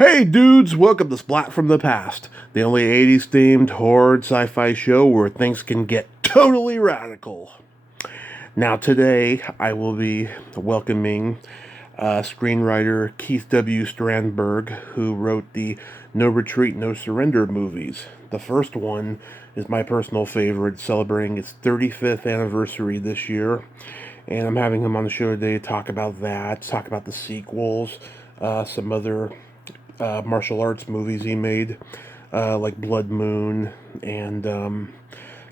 Hey dudes, welcome to Splat from the Past, the only 80s themed horror sci-fi show where things can get totally radical. Now today I will be welcoming screenwriter Keith W. Strandberg, who wrote the No Retreat, No Surrender movies. The first one is my personal favorite, celebrating its 35th anniversary this year. And I'm having him on the show today to talk about that, talk about the sequels, some other martial arts movies he made, like Blood Moon and a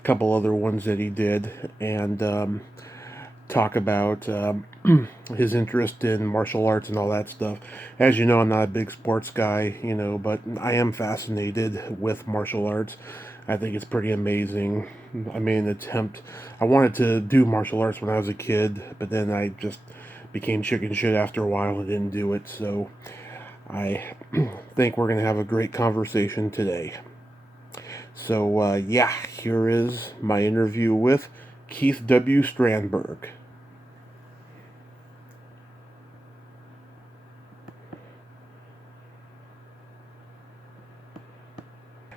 couple other ones that he did, and talk about his interest in martial arts and all that stuff. As you know, I'm not a big sports guy, but I am fascinated with martial arts. I think it's pretty amazing. I made an attempt. I wanted to do martial arts when I was a kid, but then I just became chicken shit after a while and didn't do it, so I think we're going to have a great conversation today. So, here is my interview with Keith W. Strandberg.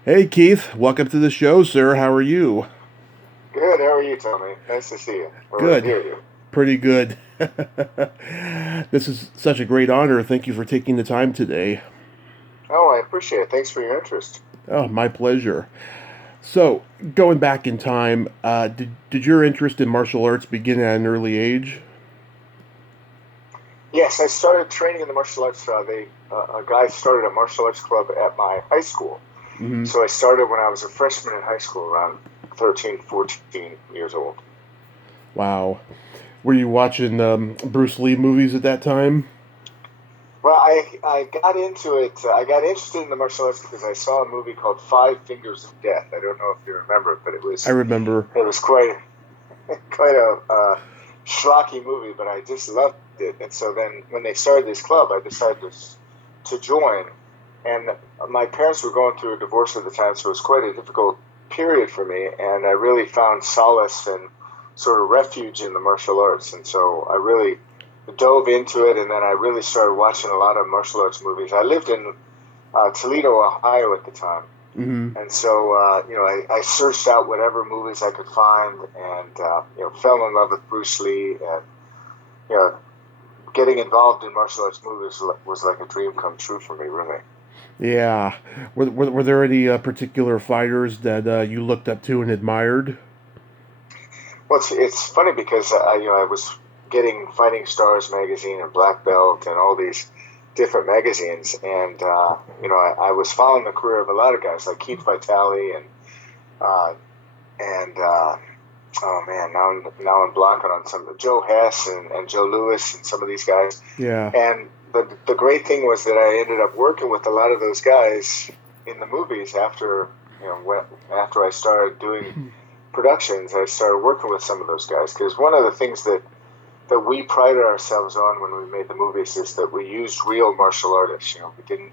Hey, Keith. Welcome to the show, sir. How are you? Good. How are you, Tommy? Nice to see you. Good. Hear you. Pretty good. This is such a great honor. Thank you for taking the time today. Oh, I appreciate it. Thanks for your interest. Oh, my pleasure. So, going back in time, did your interest in martial arts begin at an early age? Yes, I started training in the martial arts. A guy started a martial arts club at my high school. Mm-hmm. So I started when I was a freshman in high school, around 13, 14 years old. Wow. Were you watching Bruce Lee movies at that time? Well, I got into it. I got interested in the martial arts because I saw a movie called Five Fingers of Death. I don't know if you remember it, but I remember. it was quite a schlocky movie, but I just loved it. And so then when they started this club, I decided to join. And my parents were going through a divorce at the time, so it was quite a difficult period for me. And I really found solace and sort of refuge in the martial arts. And so I really dove into it, and then I really started watching a lot of martial arts movies. I lived in Toledo, Ohio at the time. Mm-hmm. And so, I searched out whatever movies I could find and, fell in love with Bruce Lee. And, getting involved in martial arts movies was like a dream come true for me, really. Yeah. Were there any particular fighters that you looked up to and admired? Well, it's funny because, I was getting Fighting Stars magazine and Black Belt and all these different magazines. And, I was following the career of a lot of guys like Keith Vitale and oh man, now I'm blocking on some Joe Hess and Joe Louis and some of these guys. Yeah. And the great thing was that I ended up working with a lot of those guys in the movies after I started doing productions. I started working with some of those guys because one of the things that we prided ourselves on when we made the movies is that we used real martial artists. We didn't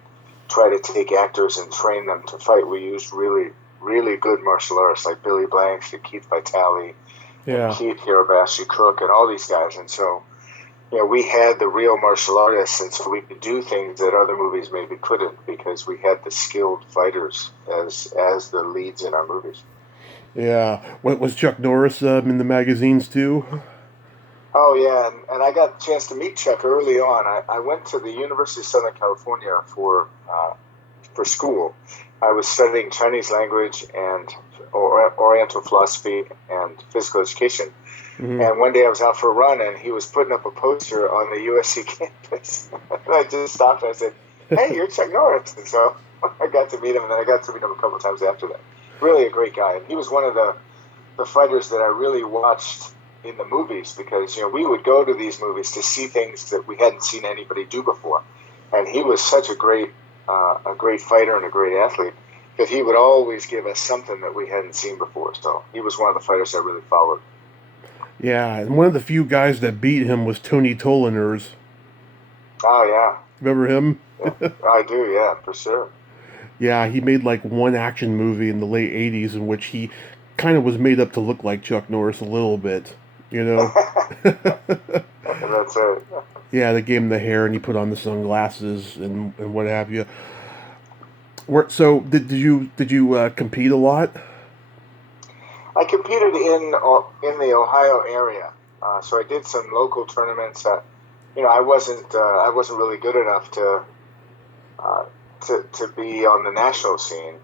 try to take actors and train them to fight. We used really, really good martial artists like Billy Blanks and Keith Vitale, Yeah. and Keith Hirabashi Cook, and all these guys. And so, we had the real martial artists, and so we could do things that other movies maybe couldn't because we had the skilled fighters as the leads in our movies. Yeah. What was Chuck Norris in the magazines too? Oh yeah, and I got a chance to meet Chuck early on. I went to the University of Southern California for school. I was studying Chinese language and Oriental philosophy and physical education. Mm-hmm. And one day I was out for a run, and he was putting up a poster on the USC campus. And I just stopped and I said, "Hey, you're Chuck Norris." And so I got to meet him, and then I got to meet him a couple of times after that. Really a great guy. And he was one of the fighters that I really watched in the movies because, we would go to these movies to see things that we hadn't seen anybody do before. And he was such a great fighter and a great athlete that he would always give us something that we hadn't seen before. So he was one of the fighters I really followed. Yeah, and one of the few guys that beat him was Tony Tolaners. Oh, yeah. Remember him? Yeah, I do, yeah, for sure. Yeah, he made like one action movie in the late 80s in which he kind of was made up to look like Chuck Norris a little bit, That's it. Yeah, they gave him the hair and he put on the sunglasses and what have you. So did you compete a lot? I competed in the Ohio area, so I did some local tournaments. I wasn't really good enough uh, to be on the national scene.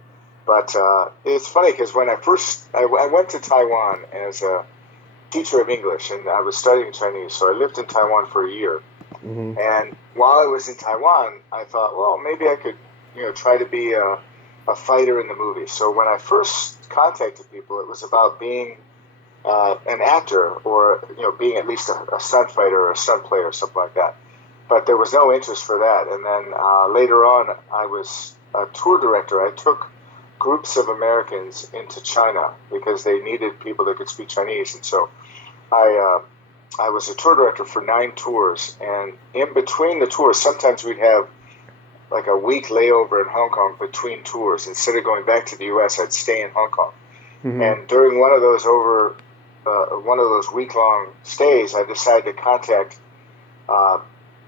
But it's funny because when I went to Taiwan as a teacher of English, and I was studying Chinese, so I lived in Taiwan for a year. Hmm. And while I was in Taiwan, I thought, well, maybe I could, try to be a fighter in the movie. So when I first contacted people, it was about being an actor, or being at least a stunt fighter or a stunt player or something like that. But there was no interest for that. And then later on, I was a tour director. I took groups of Americans into China because they needed people that could speak Chinese, and so I was a tour director for 9 tours. And in between the tours, sometimes we'd have like a week layover in Hong Kong between tours. Instead of going back to the U.S., I'd stay in Hong Kong. Hmm. And during one of those week-long stays, I decided to contact uh,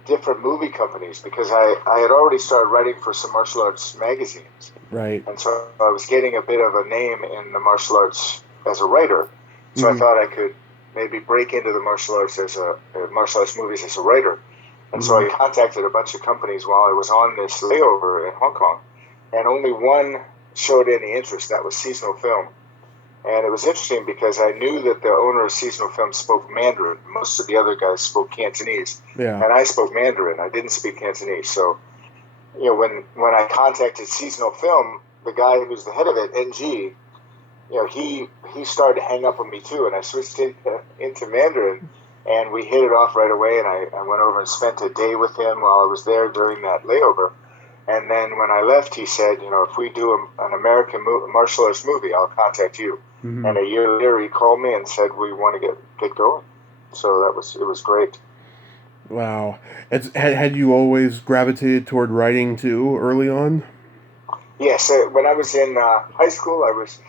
different movie companies because I had already started writing for some martial arts magazines. Right. And so I was getting a bit of a name in the martial arts as a writer. So I Hmm. thought I could maybe break into the martial arts martial arts movies as a writer. And so Hmm. I contacted a bunch of companies while I was on this layover in Hong Kong, and only one showed any interest. That was Seasonal Film. And it was interesting because I knew that the owner of Seasonal Film spoke Mandarin. Most of the other guys spoke Cantonese, Yeah. and I spoke Mandarin. I didn't speak Cantonese. So, when I contacted Seasonal Film, the guy who's the head of it, NG, he started to hang up on me too, and I switched into Mandarin, and we hit it off right away. And I went over and spent a day with him while I was there during that layover. And then when I left, he said, if we do an American martial arts movie, I'll contact you. Hmm. And a year later, he called me and said, we want to get going. So it was great. Wow. Had you always gravitated toward writing too early on? Yes, when I was in high school, I was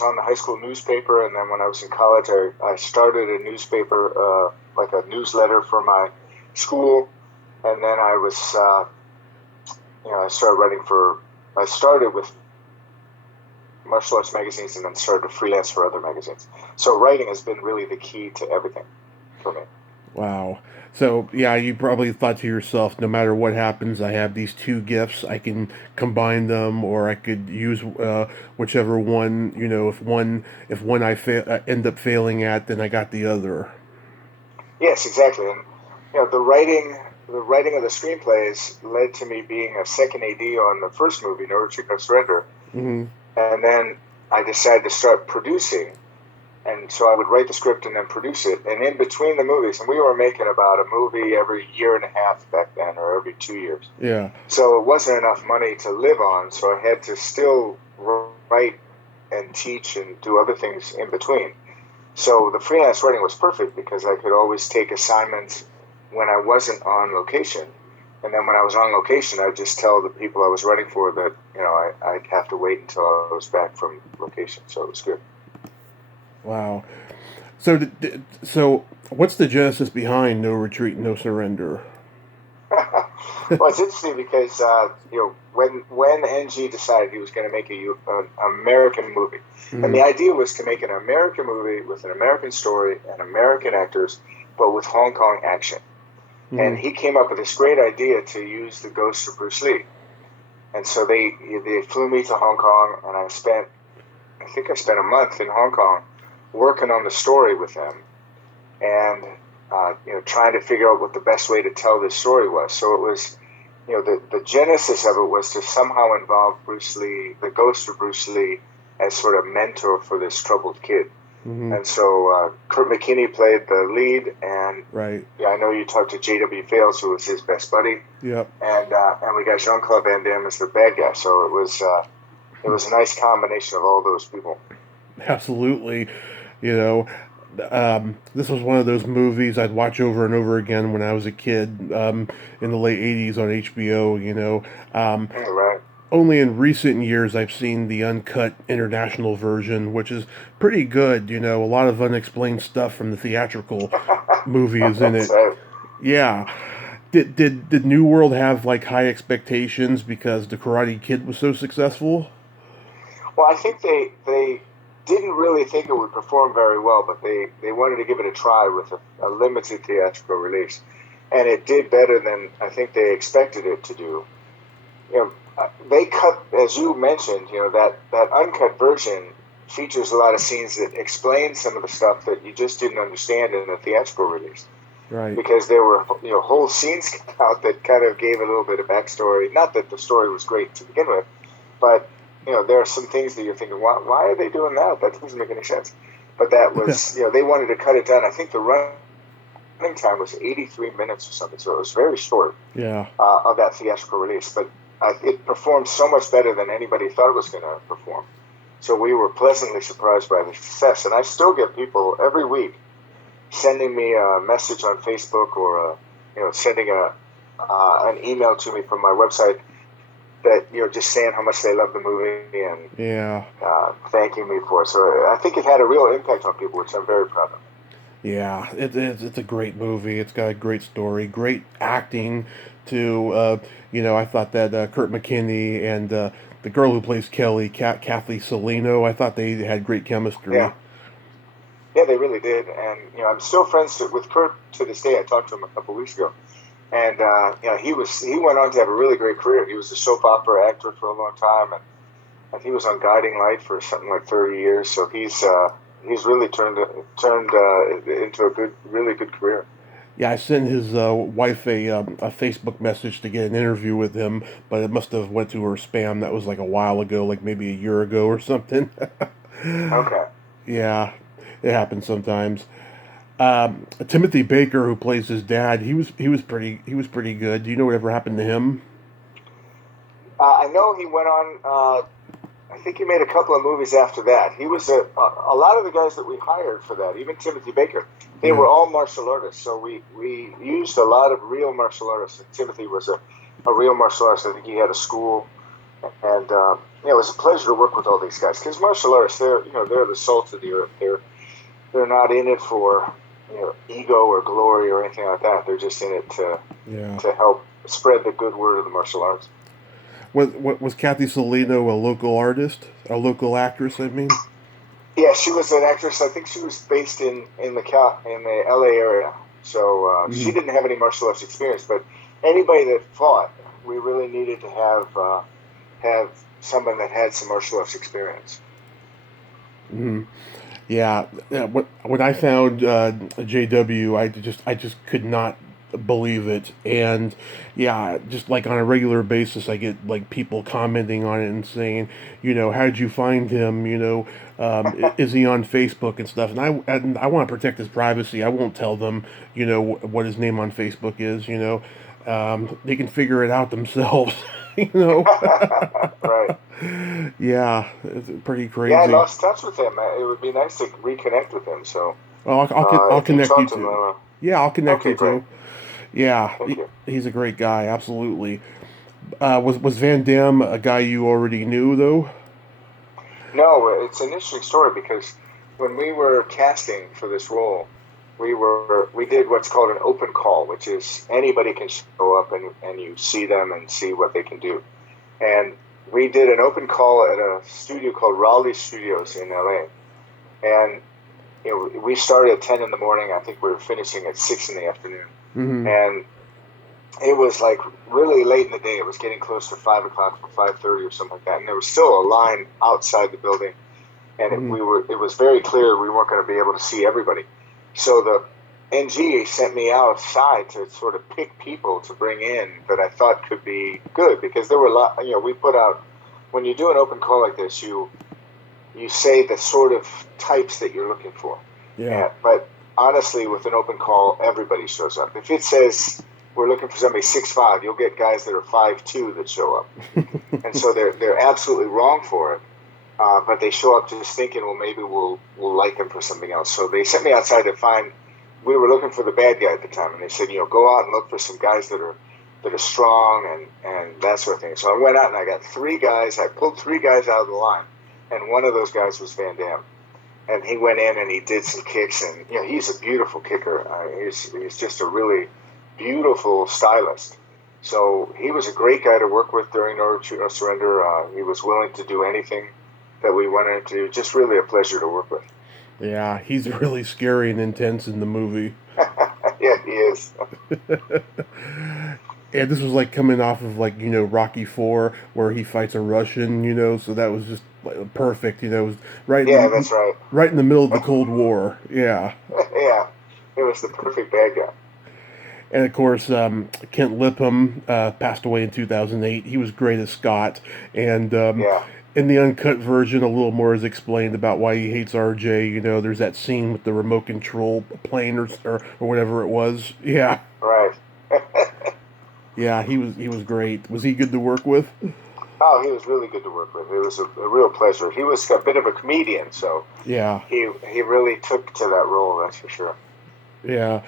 on the high school newspaper, and then when I was in college, I started a newspaper, like a newsletter for my school, and then I was, I started writing for. I started with martial arts magazines, and then started to freelance for other magazines. So writing has been really the key to everything for me. Wow. So, yeah, you probably thought to yourself, no matter what happens, I have these two gifts. I can combine them, or I could use whichever one. If one end up failing at, then I got the other. Yes, exactly, and the writing of the screenplays led to me being a second AD on the first movie, No Retreat, No Surrender. Hmm. And then I decided to start producing. And so I would write the script and then produce it. And in between the movies, and we were making about a movie every year and a half back then, or every 2 years. Yeah. So it wasn't enough money to live on. So I had to still write and teach and do other things in between. So the freelance writing was perfect because I could always take assignments when I wasn't on location. And then when I was on location, I'd just tell the people I was writing for that, I'd have to wait until I was back from location. So it was good. Wow. So what's the genesis behind No Retreat, No Surrender? Well, it's interesting because when NG decided he was going to make an American movie, and Hmm. the idea was to make an American movie with an American story and American actors, but with Hong Kong action. Hmm. And he came up with this great idea to use the ghost of Bruce Lee. And so they flew me to Hong Kong, and I think I spent a month in Hong Kong working on the story with them, and trying to figure out what the best way to tell this story was. So it was, the genesis of it was to somehow involve Bruce Lee, the ghost of Bruce Lee, as sort of mentor for this troubled kid. Hmm. And so Kurt McKinney played the lead, and Right. yeah, I know you talked to J.W. Fales, who was his best buddy, Yep. and we got Jean-Claude Van Damme as the bad guy. So it was a nice combination of all those people. Absolutely. You know, this was one of those movies I'd watch over and over again when I was a kid, in the late '80s on HBO. Right. Only in recent years I've seen the uncut international version, which is pretty good. A lot of unexplained stuff from the theatrical movie is in That's it. right. Yeah. Did New World have like high expectations because the Karate Kid was so successful? Well, I think they didn't really think it would perform very well, but they wanted to give it a try with a limited theatrical release, and it did better than I think they expected it to do. You know, they cut, as you mentioned, that uncut version features a lot of scenes that explain some of the stuff that you just didn't understand in the theatrical release. Right. Because there were whole scenes out that kind of gave a little bit of backstory. Not that the story was great to begin with, but there are some things that you're thinking, why are they doing that? That doesn't make any sense. But that was, they wanted to cut it down. I think the running time was 83 minutes or something, so it was very short. Yeah. Of that theatrical release, but it performed so much better than anybody thought it was going to perform. So we were pleasantly surprised by the success, and I still get people every week sending me a message on Facebook or sending an email to me from my website that just saying how much they love the movie and thanking me for it. So I think it had a real impact on people, which I'm very proud of. Yeah, it's a great movie. It's got a great story, great acting. I thought that Kurt McKinney and the girl who plays Kelly, Kathy Salino, I thought they had great chemistry. Yeah, they really did. And I'm still friends with Kurt to this day. I talked to him a couple of weeks ago, and he went on to have a really great career. He was a soap opera actor for a long time, and he was on Guiding Light for something like 30 years. So he's really turned into a really good career. Yeah, I sent his wife a Facebook message to get an interview with him, but it must have went to her spam. That was like a while ago, like maybe a year ago or something. Okay. Yeah, it happens sometimes. Timothy Baker, who plays his dad, he was pretty good. Do you know whatever happened to him? I know he went on. I think he made a couple of movies after that. He was a lot of the guys that we hired for that, even Timothy Baker, they were all martial artists. So we used a lot of real martial artists. And Timothy was a real martial artist. I think he had a school, and it was a pleasure to work with all these guys because martial artists, they're the salt of the earth. They're not in it for ego or glory or anything like that. They're just in it to help spread the good word of the martial arts. Was Kathy Salino a local artist, a local actress? I mean, yeah, she was an actress. I think she was based in the LA area, so she didn't have any martial arts experience. But anybody that fought, we really needed to have someone that had some martial arts experience. Mm-hmm. Yeah, when I found JW, I just could not believe it. And yeah, just like on a regular basis, I get like people commenting on it and saying, how did you find him? Is he on Facebook and stuff? And I want to protect his privacy. I won't tell them, what his name on Facebook is. They can figure it out themselves. Right. Yeah, it's pretty crazy. Yeah, I lost touch with him. It would be nice to reconnect with him. So, well, I'll connect you to. Yeah, I'll connect you great. to. Yeah, he's a great guy. Absolutely. Was Van Damme a guy you already knew though? No, it's an interesting story because when we were casting for this role, we did what's called an open call, which is anybody can show up and you see them and see what they can do. And we did an open call at a studio called Raleigh Studios in LA. And we started at 10 in the morning. I think we were finishing at 6 in the afternoon. Mm-hmm. And it was like really late in the day. It was getting close to 5 o'clock or 5:30 or something like that. And there was still a line outside the building. And it was very clear we weren't going to be able to see everybody. So the NG sent me outside to sort of pick people to bring in that I thought could be good, because there were a lot. We put out, when you do an open call like this, you say the sort of types that you're looking for. Yeah. But honestly, with an open call, everybody shows up. If it says we're looking for somebody 6'5", you'll get guys that are 5'2" that show up, and so they're absolutely wrong for it. But they show up just thinking, well, maybe we'll like them for something else. So they sent me outside to find. We were looking for the bad guy at the time, and they said, go out and look for some guys that are strong and that sort of thing. So I went out and I got 3 guys. I pulled 3 guys out of the line, and one of those guys was Van Damme. And he went in and he did some kicks, and he's a beautiful kicker. He's just a really beautiful stylist. So he was a great guy to work with during No Retreat, No Surrender. He was willing to do anything that we wanted him to do. Just really a pleasure to work with. Yeah, he's really scary and intense in the movie. Yeah, he is. And this was like coming off of like, Rocky Four, where he fights a Russian, so that was just like, perfect. It was Yeah, that's right. right in the middle of the Cold War. Yeah. Yeah, it was the perfect bad guy. And of course, Kent Lipham passed away in 2008. He was great as Scott, and Yeah, in the uncut version, a little more is explained about why he hates RJ. There's that scene with the remote control plane or whatever it was. Yeah, right. yeah, he was great. Was he good to work with? Oh, he was really good to work with. It was a real pleasure. He was a bit of a comedian, so Yeah, he really took to that role. That's for sure. yeah.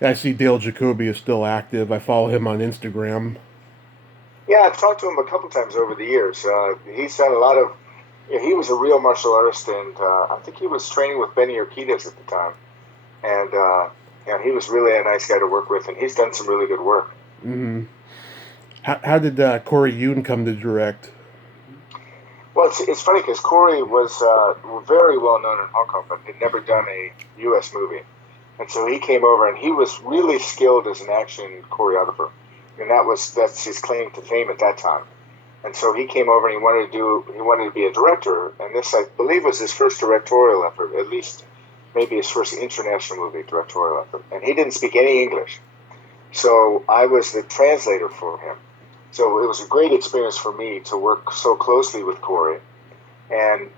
I see Dale Jacoby is still active. I follow him on Instagram. Yeah, I've talked to him a couple times over the years. He's done a lot of. He was a real martial artist, and I think he was training with Benny Urquidez at the time. And he was really a nice guy to work with, and he's done some really good work. Hmm. How did Corey Yoon come to direct? Well, it's funny because Corey was very well known in Hong Kong, but had never done a U.S. movie. And so he came over, and he was really skilled as an action choreographer. And that's his claim to fame at that time. And so he came over and he wanted to be a director. And this, I believe, was his first directorial effort, at least maybe his first international movie directorial effort. And he didn't speak any English. So I was the translator for him. So it was a great experience for me to work so closely with Corey and,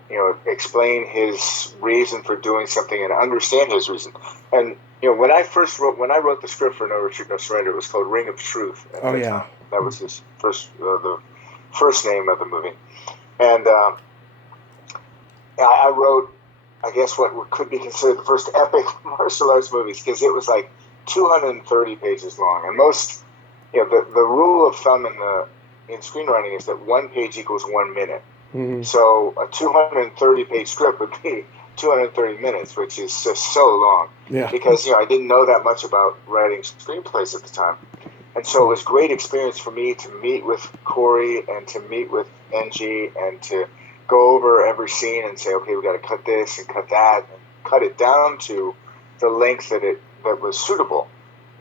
explain his reason for doing something and understand his reason. And, when I wrote the script for No Retreat, No Surrender, it was called Ring of Truth. Oh, yeah. Time. That was his the first name of the movie. And I wrote, I guess, what could be considered the first epic martial arts movies, because it was like 230 pages long. And most, the rule of thumb in screenwriting is that one page equals 1 minute. Mm-hmm. So a 230-page script would be 230 minutes, which is just so long. Yeah. Because, I didn't know that much about writing screenplays at the time. And so it was a great experience for me to meet with Corey and to meet with NG and to go over every scene and say, okay, we got to cut this and cut that, and cut it down to the length that was suitable.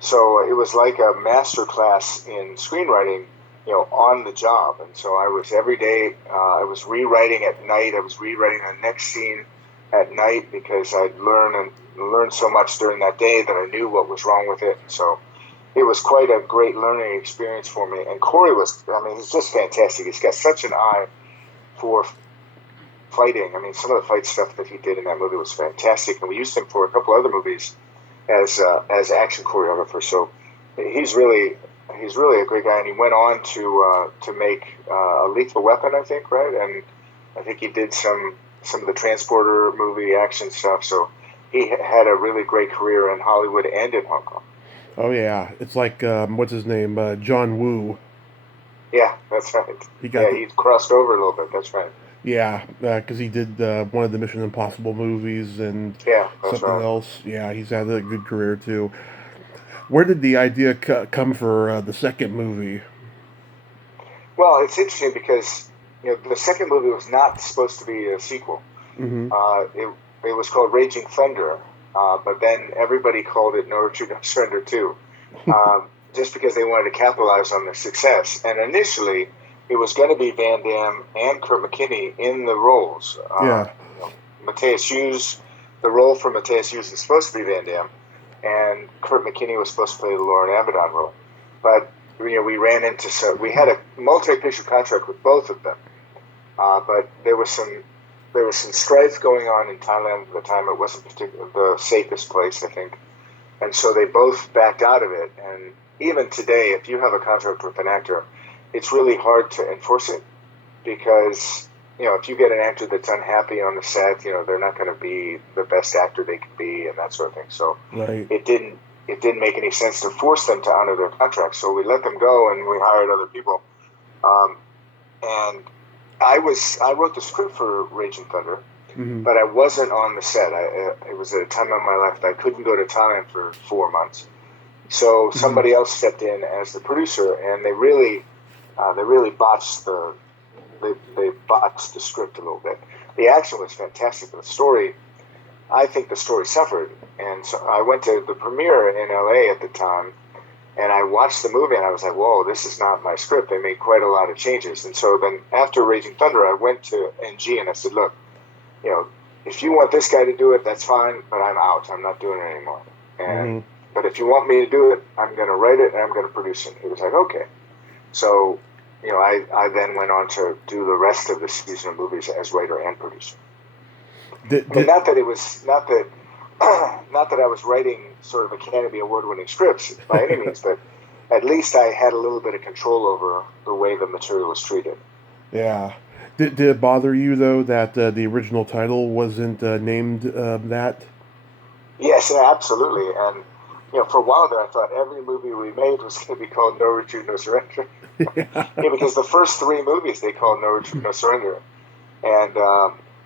So it was like a master class in screenwriting, on the job. And so I was every day, I was rewriting at night. I was rewriting the next scene at night because I'd learned so much during that day that I knew what was wrong with it. So it was quite a great learning experience for me. And Corey he's just fantastic. He's got such an eye for fighting. Some of the fight stuff that he did in that movie was fantastic. And we used him for a couple other movies as action choreographer. So he's really a great guy. And he went on to make a Lethal Weapon, I think, right? And I think he did some of the Transporter movie action stuff. So he had a really great career in Hollywood and in Hong Kong. Oh yeah, it's like what's his name, John Woo. Yeah, that's right. He crossed over a little bit. That's right. Yeah, because he did one of the Mission Impossible movies and something else. Yeah, he's had a good career too. Where did the idea come for the second movie? Well, it's interesting because the second movie was not supposed to be a sequel. Mm-hmm. It was called Raging Thunder, but then everybody called it No Retreat, No Surrender 2, just because they wanted to capitalize on the success. And initially, it was going to be Van Damme and Kurt McKinney in the roles. Matthias Hughes, the role for Matthias Hughes is supposed to be Van Damme, and Kurt McKinney was supposed to play the Lauren Avedon role. But we ran into we had a multi-picture contract with both of them, but there was some strife going on in Thailand at the time. It wasn't particularly the safest place, I think, and so they both backed out of it. And even today, if you have a contract with an actor, it's really hard to enforce it because if you get an actor that's unhappy on the set, they're not going to be the best actor they can be and that sort of thing. So right. It didn't make any sense to force them to honor their contracts. So we let them go and we hired other people. And I wrote the script for Raging Thunder, mm-hmm. but I wasn't on the set. It was at a time in my life that I couldn't go to Thailand for 4 months. So somebody else stepped in as the producer, and they really botched they botched the script a little bit. The action was fantastic, but the story, I think the story suffered. And so I went to the premiere in LA at the time, and I watched the movie, and I was like, whoa, this is not my script. They made quite a lot of changes. And so then after Raging Thunder, I went to NG and I said, look, if you want this guy to do it, that's fine, but I'm out. I'm not doing it anymore. And but if you want me to do it, I'm going to write it and I'm going to produce it. He was like, okay. So, I then went on to do the rest of the season of movies as writer and producer. Not that I was writing sort of Academy Award-winning scripts by any means, but at least I had a little bit of control over the way the material was treated. Yeah. Did it bother you, though, that the original title wasn't named that? Yes, absolutely. And, for a while there, I thought every movie we made was going to be called No Retreat, No Surrender. Yeah, because the first 3 movies they called No Retreat, No Surrender. And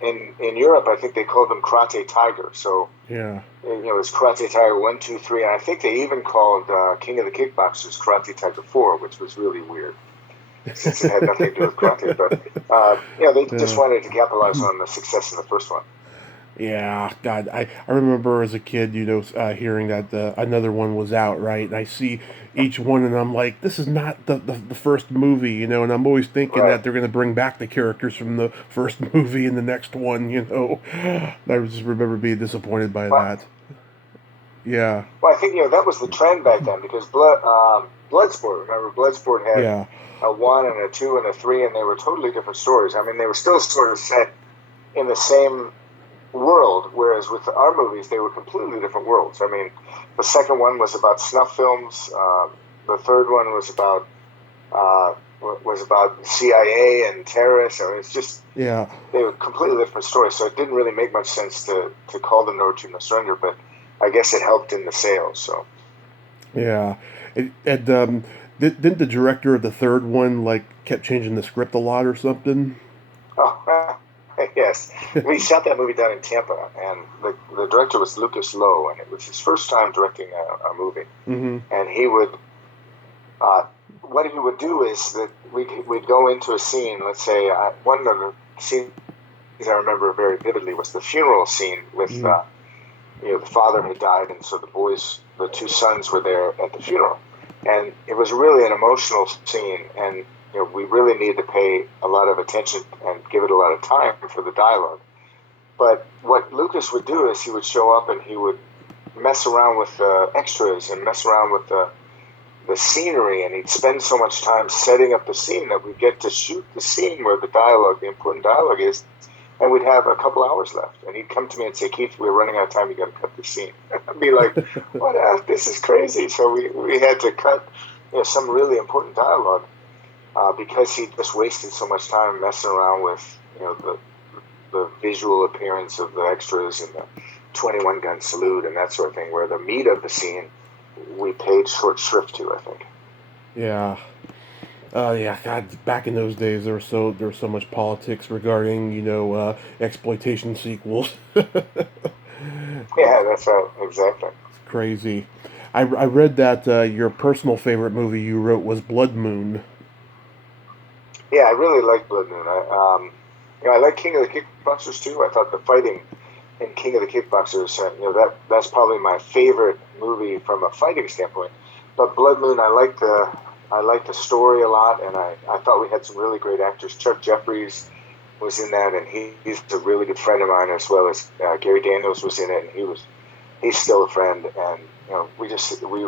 in Europe, I think they called them Karate Tiger. So, yeah, it was Karate Tiger 1, 2, 3. And I think they even called King of the Kickboxers Karate Tiger 4, which was really weird, since it had nothing to do with karate. But, they just wanted to capitalize on the success of the first one. Yeah, God, I remember as a kid, hearing that another one was out, right? And I see each one, and I'm like, this is not the first movie, and I'm always thinking that they're going to bring back the characters from the first movie in the next one, I just remember being disappointed by that. Yeah. Well, I think, that was the trend back then, because Bloodsport, remember, Bloodsport had a 1 and a 2 and a 3, and they were totally different stories. I mean, they were still sort of set in the same world, whereas with our movies they were completely different worlds. I mean, the second one was about snuff films. The third one was about CIA and terrorists. I mean, it's just they were completely different stories. So it didn't really make much sense to call them No Retreat, No Surrender. But I guess it helped in the sales. So yeah, didn't the director of the third one kept changing the script a lot or something? Oh. Yes, we shot that movie down in Tampa, and the director was Lucas Lowe, and it was his first time directing a movie. And he would, what he would do is that we'd go into a scene. Let's say one of the scenes I remember very vividly was the funeral scene with, the father had died, and so the 2 sons were there at the funeral, and it was really an emotional scene, and we really needed to pay a lot of attention and give it a lot of time for the dialogue. But what Lucas would do is he would show up and he would mess around with the extras and mess around with the scenery, and he'd spend so much time setting up the scene that we'd get to shoot the scene where the important dialogue is, and we'd have a couple hours left. And he'd come to me and say, Keith, we're running out of time, you got to cut this scene. I'd be like, what? This is crazy. So we had to cut some really important dialogue. Because he just wasted so much time messing around with, the visual appearance of the extras and the 21-gun salute and that sort of thing, where the meat of the scene we paid short shrift to, I think. Yeah. Yeah, God, back in those days there was so much politics regarding, exploitation sequels. Yeah, that's right, exactly. It's crazy. I read that your personal favorite movie you wrote was Blood Moon. Yeah, I really like Blood Moon. I like King of the Kickboxers too. I thought the fighting in King of the Kickboxers, that's probably my favorite movie from a fighting standpoint. But Blood Moon, I like the story a lot, and I thought we had some really great actors. Chuck Jeffries was in that, and he's a really good friend of mine, as well as Gary Daniels was in it, and he's still a friend. And we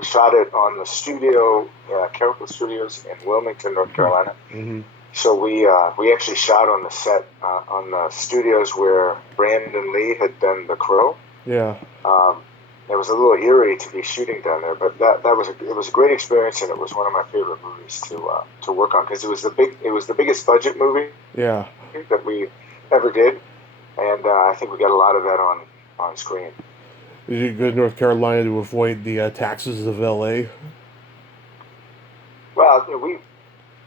shot it on the studio, Carroll Studios in Wilmington, North Carolina. So we actually shot on the set on the studios where Brandon Lee had done The Crow. Yeah. It was a little eerie to be shooting down there, but it was a great experience, and it was one of my favorite movies to work on, because it was the biggest budget movie. Yeah. That we ever did, and I think we got a lot of that on screen. Did you go to North Carolina to avoid the taxes of L.A.? Well,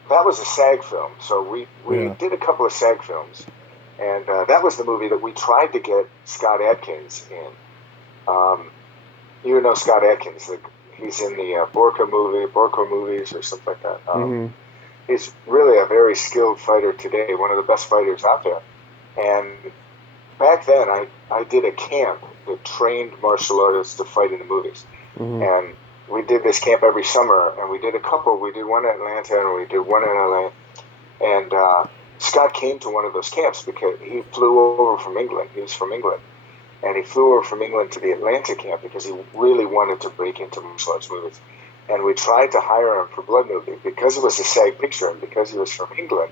that was a SAG film, so we did a couple of SAG films, and that was the movie that we tried to get Scott Adkins in. You know Scott Adkins, He's in the Borco movies or something like that. Mm-hmm. He's really a very skilled fighter today, one of the best fighters out there. And back then, I did a camp that trained martial artists to fight in the movies. Mm-hmm. And we did this camp every summer, and we did a couple. We did one in Atlanta, and we did one in LA. And Scott came to one of those camps because he flew over from England. He was from England. And he flew over from England to the Atlanta camp because he really wanted to break into martial arts movies. And we tried to hire him for Blood Movie. Because it was a SAG picture and because he was from England,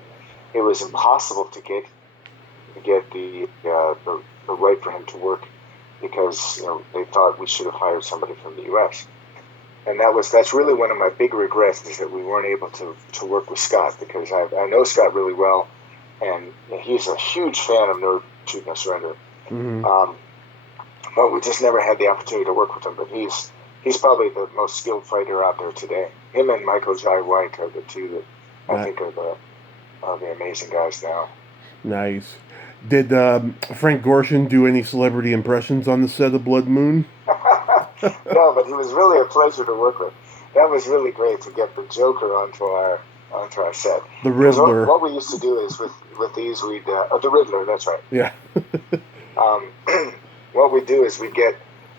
it was impossible to get the right for him to work because they thought we should have hired somebody from the U.S. And that's really one of my big regrets is that we weren't able to work with Scott because I know Scott really well, and he's a huge fan of No Shoot No Surrender. Mm-hmm. But we just never had the opportunity to work with him. But he's probably the most skilled fighter out there today. Him and Michael Jai White are the two that I think are the amazing guys now. Nice. Did Frank Gorshin do any celebrity impressions on the set of Blood Moon? No, but he was really a pleasure to work with. That was really great to get the Joker onto our set. The Riddler. What we used to do is with these we'd the Riddler. That's right. Yeah. What we do is we get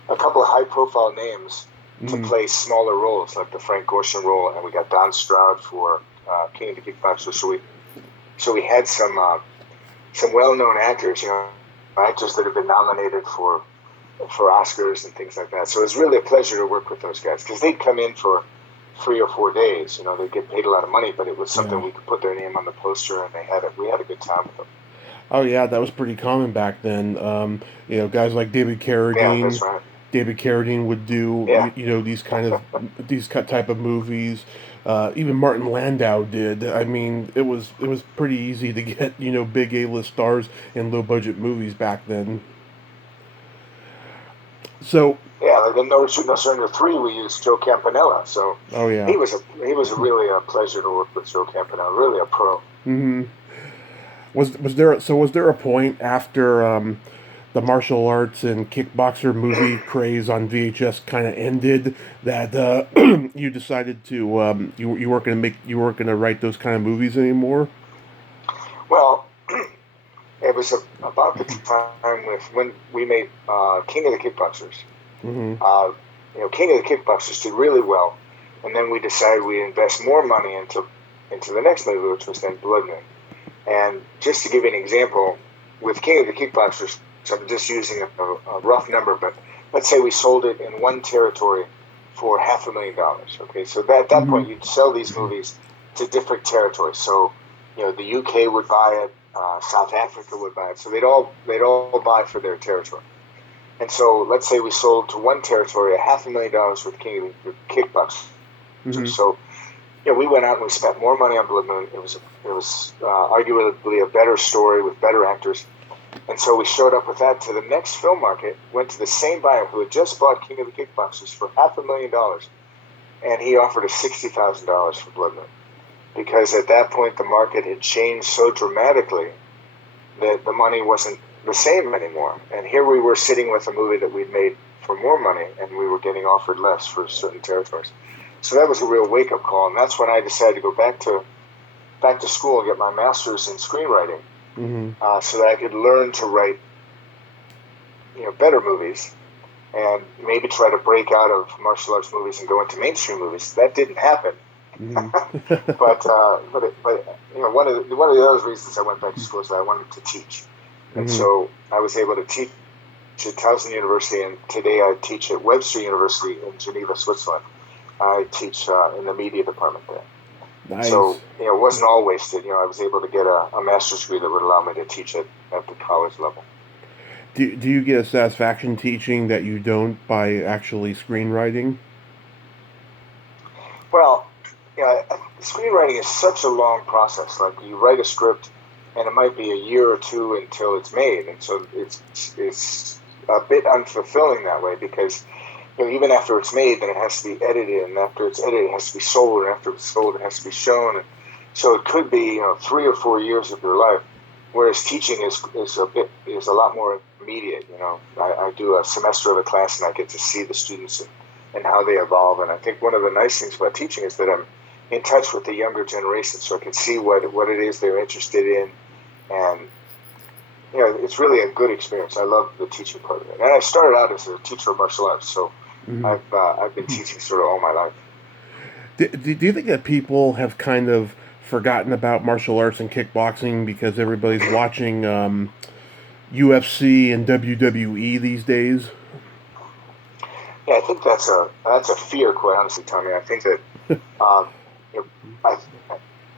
a couple of high-profile names to play smaller roles, like the Frank Gorshin role, and we got Don Stroud for King of the Kickboxers. So we had some well-known actors, actors that have been nominated for Oscars and things like that. So it was really a pleasure to work with those guys because they'd come in for 3 or 4 days. They'd get paid a lot of money, but it was something we could put their name on the poster, and we had a good time with them. Oh yeah, that was pretty common back then. Guys like David Carradine. Yeah, that's right. David Carradine would do these type of movies. Even Martin Landau did. I mean, it was pretty easy to get big A-list stars in low budget movies back then. So like in No Shoot No Surrender 3, we used Joe Campanella. So he was really a pleasure to work with Joe Campanella. Really a pro. Mm-hmm. Was there a point after the martial arts and kickboxer movie craze on VHS kind of ended that you decided to you weren't going to write those kind of movies anymore? Well, it was about the time when we made King of the Kickboxers. Mm-hmm. King of the Kickboxers did really well, and then we decided we'd invest more money into the next movie, which was then Blood Moon. And just to give you an example, with King of the Kickboxers, so I'm just using a rough number, but let's say we sold it in one territory for $500,000. Okay, so at that point you'd sell these movies to different territories. So the UK would buy it, South Africa would buy it. So they'd all buy for their territory. And so let's say we sold to one territory $500,000 with King of the Kickboxers. Mm-hmm. So we went out and we spent more money on Blood Moon. It was arguably a better story with better actors. And so we showed up with that to the next film market, went to the same buyer who had just bought King of the Kickboxers for $500,000, and he offered us $60,000 for Blood Moon. Because at that point the market had changed so dramatically that the money wasn't the same anymore. And here we were sitting with a movie that we'd made for more money, and we were getting offered less for certain territories. So that was a real wake-up call, and that's when I decided to go back to school and get my master's in screenwriting, so that I could learn to write, better movies, and maybe try to break out of martial arts movies and go into mainstream movies. That didn't happen, but one of the other reasons I went back to school is that I wanted to teach, and so I was able to teach at Towson University, and today I teach at Webster University in Geneva, Switzerland. I teach in the media department there. Nice. So, it wasn't all wasted. I was able to get a master's degree that would allow me to teach at the college level. Do you get a satisfaction teaching that you don't by actually screenwriting? Well, screenwriting is such a long process. Like, you write a script, and it might be a year or two until it's made. And so it's a bit unfulfilling that way because even after it's made, then it has to be edited, and after it's edited, it has to be sold, and after it's sold, it has to be shown. And so it could be 3 or 4 years of your life, whereas teaching is a lot more immediate. I do a semester of a class, and I get to see the students and how they evolve. And I think one of the nice things about teaching is that I'm in touch with the younger generation, so I can see what it is they're interested in, and it's really a good experience. I love the teaching part of it. And I started out as a teacher of martial arts, so I've been teaching sort of all my life. Do you think that people have kind of forgotten about martial arts and kickboxing because everybody's watching UFC and WWE these days? Yeah, I think that's a fear, quite honestly, Tommy. I think that um, you know,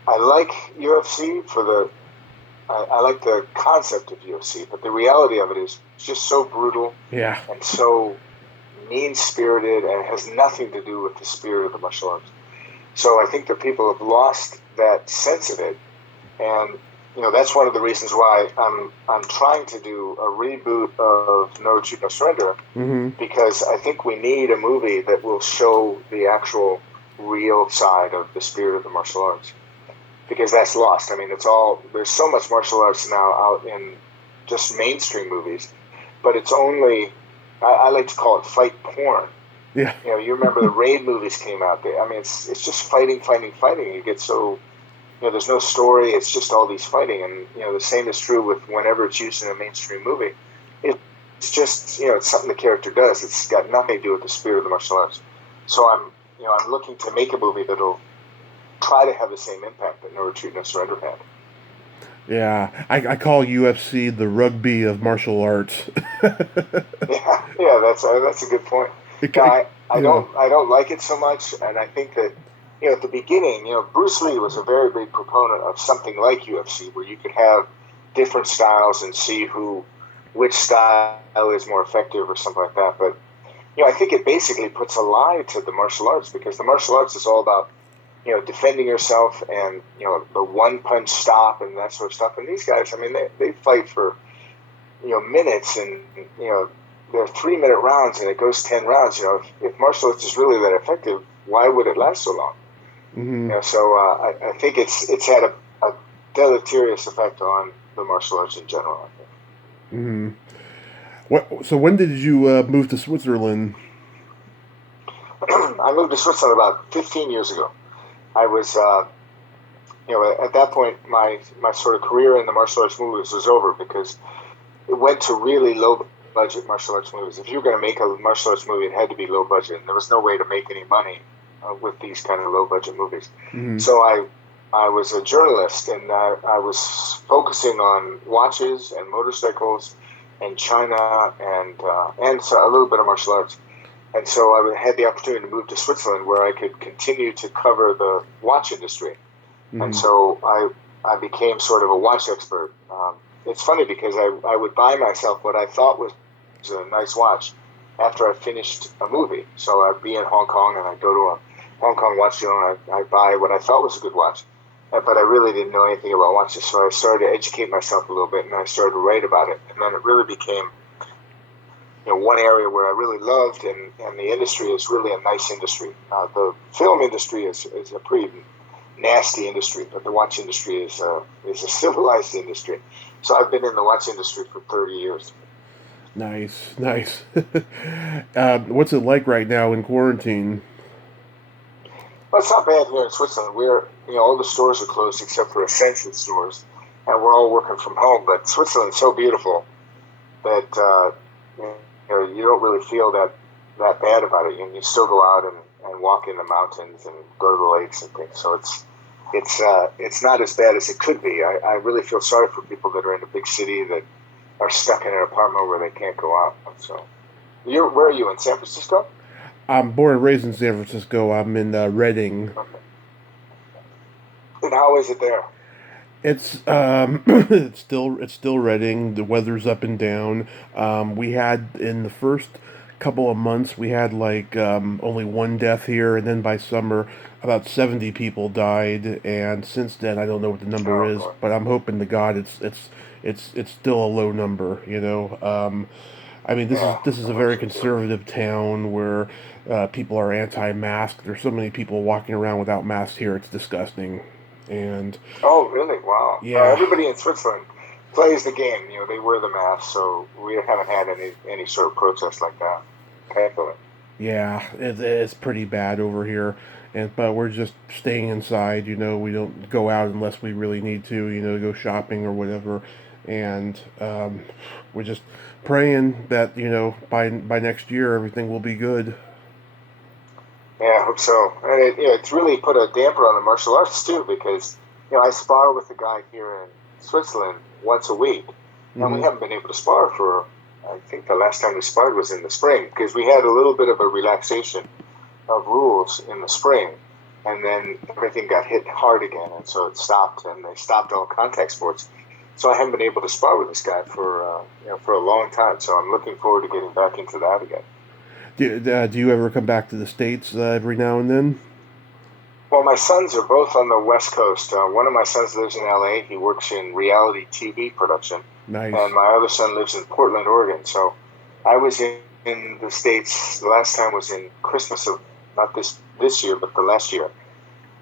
I like UFC for I like the concept of UFC, but the reality of it is just so brutal Yeah. and so mean-spirited, and it has nothing to do with the spirit of the martial arts. So I think that people have lost that sense of it, and that's one of the reasons why I'm trying to do a reboot of No Retreat, No Surrender, because I think we need a movie that will show the actual real side of the spirit of the martial arts, because that's lost. I mean, there's so much martial arts now out in just mainstream movies, but it's only, I like to call it fight porn. Yeah. You remember the Raid movies came out there. I mean, it's just fighting. You get so, there's no story. It's just all these fighting. And, the same is true with whenever it's used in a mainstream movie. It's just, it's something the character does. It's got nothing to do with the spirit of the martial arts. So I'm looking to make a movie that'll try to have the same impact that No Retreat, No Surrender had. Yeah, I call UFC the rugby of martial arts. yeah, that's a good point. I don't like it so much, and I think that at the beginning, Bruce Lee was a very big proponent of something like UFC, where you could have different styles and see which style is more effective or something like that. But I think it basically puts a lie to the martial arts, because the martial arts is all about defending yourself and the one punch stop and that sort of stuff. And these guys, I mean, they fight for minutes, and they're 3-minute rounds, and it goes 10 rounds. If martial arts is really that effective, why would it last so long? So I think it's had a deleterious effect on the martial arts in general, I think. So when did you move to Switzerland? I moved to Switzerland about 15 years ago. I was, at that point, my sort of career in the martial arts movies was over, because it went to really low budget martial arts movies. If you were going to make a martial arts movie, it had to be low budget, and there was no way to make any money with these kind of low budget movies. So I was a journalist, and I was focusing on watches and motorcycles and China and so a little bit of martial arts. And so I had the opportunity to move to Switzerland, where I could continue to cover the watch industry. And so I became sort of a watch expert. It's funny, because I would buy myself what I thought was a nice watch after I finished a movie. So I'd be in Hong Kong, and I'd go to a Hong Kong watch dealer, and I'd buy what I thought was a good watch. But I really didn't know anything about watches, so I started to educate myself a little bit, and I started to write about it. And then it really became one area where I really loved, and the industry is really a nice industry. The film industry is a pretty nasty industry, but the watch industry is a civilized industry. So I've been in the watch industry for 30 years. Nice. What's it like right now in quarantine? Well, it's not bad here in Switzerland. All the stores are closed except for essential stores, and we're all working from home. But Switzerland's so beautiful that you don't really feel that bad about it. You still go out and walk in the mountains and go to the lakes and things. So it's not as bad as it could be. I really feel sorry for people that are in a big city that are stuck in an apartment where they can't go out. So, where are you, in San Francisco? I'm born and raised in San Francisco. I'm in Reading. Okay. And how is it there? It's it's still Reading. The weather's up and down. We had, in the first couple of months, we had like only one death here, and then by summer about 70 people died, and since then I don't know what the number is, but I'm hoping to God it's still a low number. I mean, this is a very conservative town where people are anti-mask. There's so many people walking around without masks here. It's disgusting. And oh, really? Wow. Yeah. Everybody in Switzerland plays the game. They wear the mask, so we haven't had any sort of protest like that. Thankfully. Yeah, it's pretty bad over here, but we're just staying inside. We don't go out unless we really need to. To go shopping or whatever, and we're just praying that by next year everything will be good. Yeah, I hope so. And it's really put a damper on the martial arts too, because I spar with a guy here in Switzerland once a week, and we Hmm. haven't been able to spar for. I think the last time we sparred was in the spring because we had a little bit of a relaxation of rules in the spring, and then everything got hit hard again, and so it stopped, and they stopped all contact sports. So I haven't been able to spar with this guy for a long time. So I'm looking forward to getting back into that again. Do you ever come back to the States every now and then? Well, my sons are both on the West Coast. One of my sons lives in LA. He works in reality TV production, and Nice. my other son lives in Portland, Oregon. So I was in the States. The last time was in Christmas of not this year, but the last year.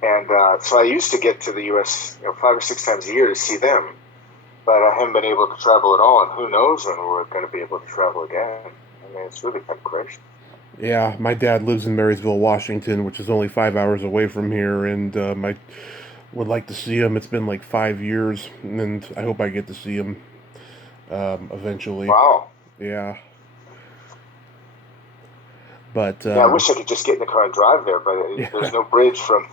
And so I used to get to the U.S. 5 or 6 times a year to see them, but I haven't been able to travel at all. And who knows when we're going to be able to travel again? I mean, it's really kind of crazy. Yeah, my dad lives in Marysville, Washington, which is only 5 hours away from here, and I would like to see him. It's been like 5 years, and I hope I get to see him eventually. Wow. Yeah, but Yeah, I wish I could just get in the car and drive there, but there's yeah, no bridge from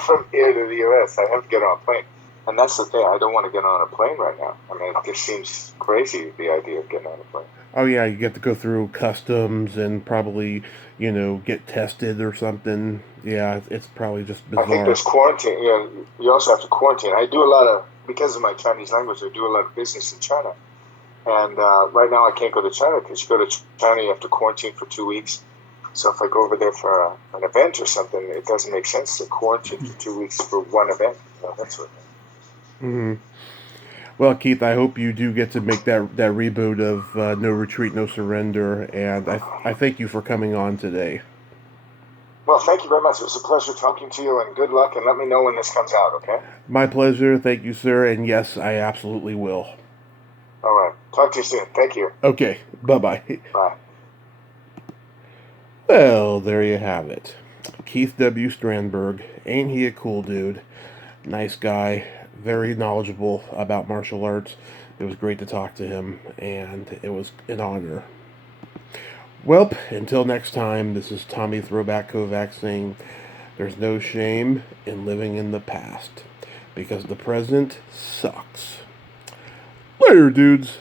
from here to the U.S. I have to get on a plane, and that's the thing. I don't want to get on a plane right now. I mean, it just seems crazy the idea of getting on a plane. oh yeah, you get to go through customs and probably get tested or something. Yeah, it's probably just I think bizarre. there's quarantine. You also have to quarantine. I do a lot of because of my Chinese language. I do a lot of business in China, and right now I can't go to China because you go to China, you have to quarantine for 2 weeks. So if I go over there for an event or something, it doesn't make sense to quarantine for 2 weeks for one event. That's what. Hmm. Well, Keith, I hope you do get to make that reboot of No Retreat, No Surrender, and I thank you for coming on today. Well, thank you very much. It was a pleasure talking to you, and good luck. And let me know when this comes out. Okay. My pleasure. Thank you, sir. And yes, I absolutely will. All right. Talk to you soon. Thank you. Okay. Bye bye. Bye. Well, there you have it. Keith W. Strandberg. Ain't he a cool dude? Nice guy. Very knowledgeable about martial arts. It was great to talk to him, and it was an honor. Well, until next time, this is Tommy Throwback Kovac saying there's no shame in living in the past because the present sucks. Later, dudes.